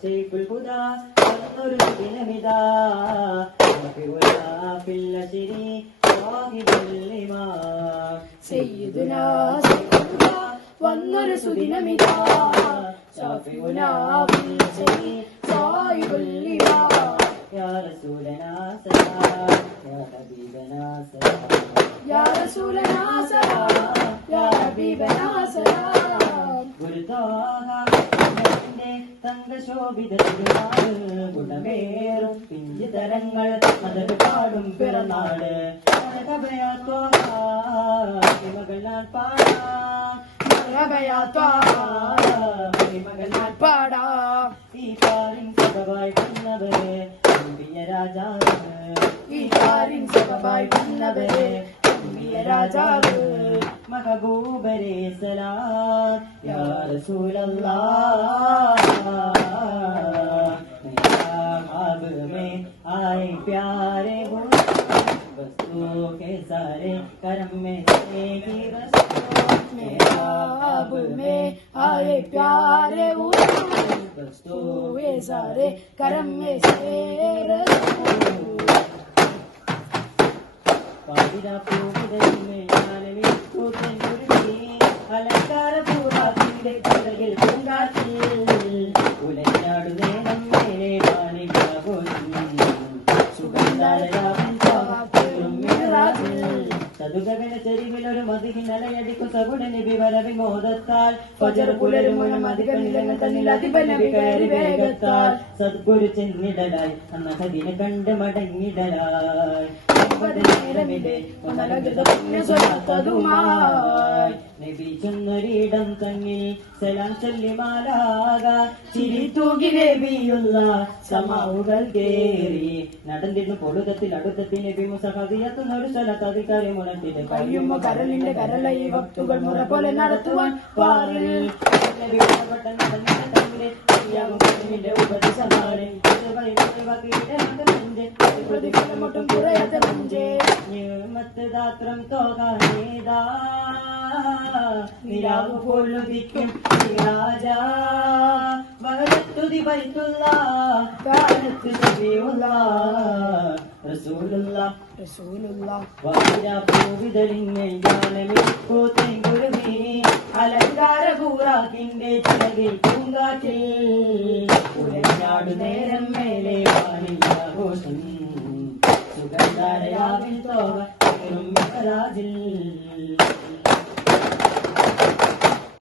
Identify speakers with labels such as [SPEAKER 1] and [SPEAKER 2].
[SPEAKER 1] ഹുദാ വന്നൊരു ദിനമിതാ. പിള്ളശ്ശേരി
[SPEAKER 2] സയ്യിദുന സയ്യിദുന വന്നൊരു സുദിനമിതാ. ഷാഫിഉന ബിൽജരി സായിബുൽ ലിവാ
[SPEAKER 1] യാ റസൂലനാ സലാം യാ ഹബീബനാ തങ്കശോഭിത തിരുനാട് ഗുണമേറും പിഞ്ചു തരങ്ങൾ മതട് പാടും പിറന്നാട്. മകളാൽ പാടാം
[SPEAKER 2] പാടാം
[SPEAKER 1] ഈ കാര്യം സഭവായി അമ്പിയ രാജാവ്.
[SPEAKER 2] ഈ കാര്യം സഭവായി അമ്പിയ രാജാവ്.
[SPEAKER 1] महबूबरे सलाम या रसूल अल्लाह में आए प्यारे हो वस्तुओं के सारे कर्म में से ही
[SPEAKER 2] अब में आए प्यारे
[SPEAKER 1] वस्तु
[SPEAKER 2] हुए सारे करम में से रसूल
[SPEAKER 1] അലങ്കാര പൂവാക്കിന്റെ കടകിൽ പൂങ്കാറ്റിൽ ഉലഞ്ഞാടു നേരം മേലെ സതുഗഗന ചെരിവിലൊരു മതിഹിനലയടിക്കു സഗുണനി വിവര വിമോദത്താൽ ഫജർ പുലരും മുനം അധിക നിലങ്ങൾ തന്നിൽ അതിബലവി കയറി വേഗത്താൽ സദ്ഗുരു ചെന്നിടലായി അന്നതിനെ കണ്ട് മടങ്ങിടലായി ഒമ്പത് നേരമില്ലേ ഒന്നലകൃത പുണ്യസ്വലത്തതുമായി നബി ചെന്നൊരിടം ചൊല്ലി മാലാക ചിരി തൂകി നബിയുള്ള സമാവുകൾ കേറി. നടന്നിരുന്നു പൊടുതത്തിൽ അടുത്തത്തിൽ നബി മുസഹദിയത്തുന്നൊരു സ്ഥലത്തധികാരി മുനത്തിന്
[SPEAKER 2] കഴിയുമ്പോ കരലിന്റെ കരല ഈ ഭക്തുകൾ മുറ പോലെ നടത്തുവാൻ പാറിൽ.
[SPEAKER 1] നബി നടന്നിട്ട് തമ്മിലെ
[SPEAKER 2] കുറയാത്ത
[SPEAKER 1] ദാത്രം തോകാനേതാ. നിരാവ് പോലുദിക്കും രാജ വരത്തുതി ബൈത്തുള്ള കാലത്ത് തുതിയുള്ള റസൂലുള്ള.
[SPEAKER 2] റസൂലുള്ള.
[SPEAKER 1] അലങ്കാര പൂറാക്കിന്റെ ചിലവിൽ പൂങ്കാറ്റിൽ. ഉലഞ്ഞാടു നേരം മേലെ വാനിലാഘോഷം സുഗന്ധാരയാവിൽ തോവ രാജിൽ